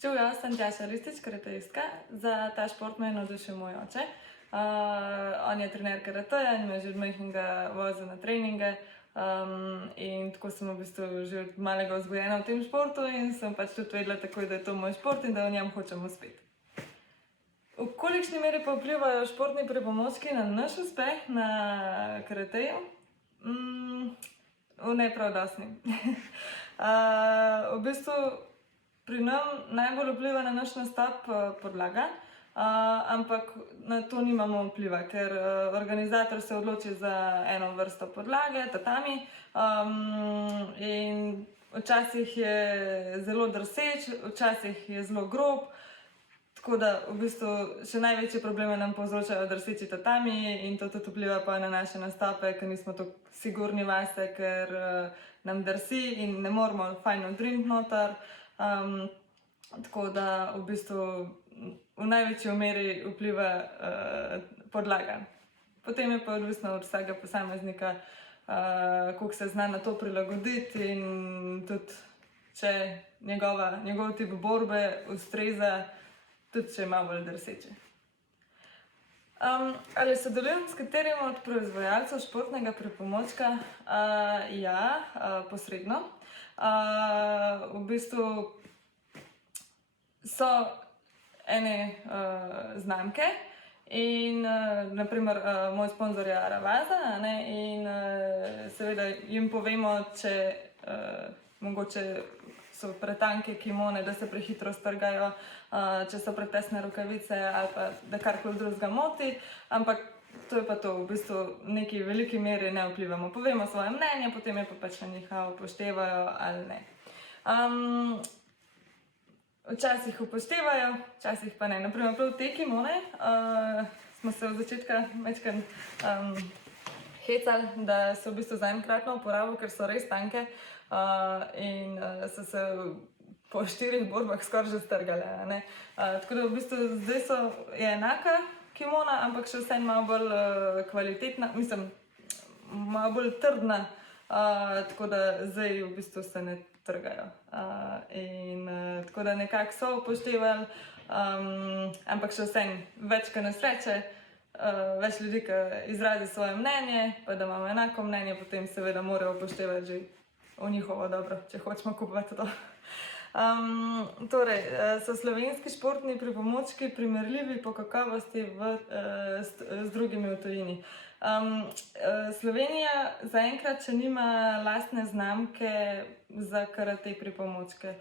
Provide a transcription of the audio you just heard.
Čuj, jaz sem Tjaša Ristič, karateistka. Za ta šport me je navdušil moj oče. On je trener karateja in me že od majhnega vozil na treninge. In tako sem v bistvu že od malega vzgojena v tem športu in sem pač tudi vedela takoj, da je to moj šport in da v njem hočem uspeti. V kolikšni meri pa vplivajo športni pripomočki na naš uspeh na karateju? V ne prav dosti. V bistvu pri nam najbolj vpliva na naš nastop podlaga, ampak na to nimamo vpliva, ker organizator se odloči za eno vrsto podlage, tatami, in včasih je zelo drseč, včasih je zelo grob, tako da v bistvu še največje probleme nam povzročajo drseči tatami in to tudi vpliva pa na naše nastope, ker nismo tako sigurni vase, ker nam drsi in ne moramo fajn odriniti noter. Tako da v bistvu v največji meri vpliva podlaga. Potem je pa odvisno od vsakega posameznika, koliko se zna na to prilagoditi in tudi če njegov tip borbe ustreza, tudi če je malo bolj drseče. Ali sodelujem s katerim od proizvajalcev športnega pripomočka? Ja, posredno. V bistvu so ene znamke in naprimer moj sponzor je Aravaza, in seveda jim povemo, če mogoče so pretanke kimone, da se prehitro strgajo, če so pretesne rokavice ali pa da karkoli drugega moti, ampak to je pa to, v bistvu v neki veliki meri ne vplivamo. Povemo svoje mnenje, potem je pa pač na njih upoštevajo ali ne. Včasih upoštevajo, včasih pa ne. Naprimer prav te kimone smo se od začetka majčkeno hecali, da so v bistvu za enkratno uporabo, ker so res tanke in so se po 4 borbah skoraj že strgale. Tako da v bistvu zdaj je enaka kimona, ampak še vseeno malo bolj kvalitetna, mislim, malo bolj trdna, tako da zdaj v bistvu se ne trgajo. Tako da nekako so upoštevali, ampak še vseeno več, ko nas reče, več ljudi, ki izrazi svoje mnenje, pa da imamo enako mnenje, potem seveda morajo upoštevati že v njihovo dobro, če hočemo kupovati to. Torej, so slovenski športni pripomočki primerljivi po kakovosti z drugimi v tujini? Slovenija zaenkrat še nima lastne znamke za karate pripomočke.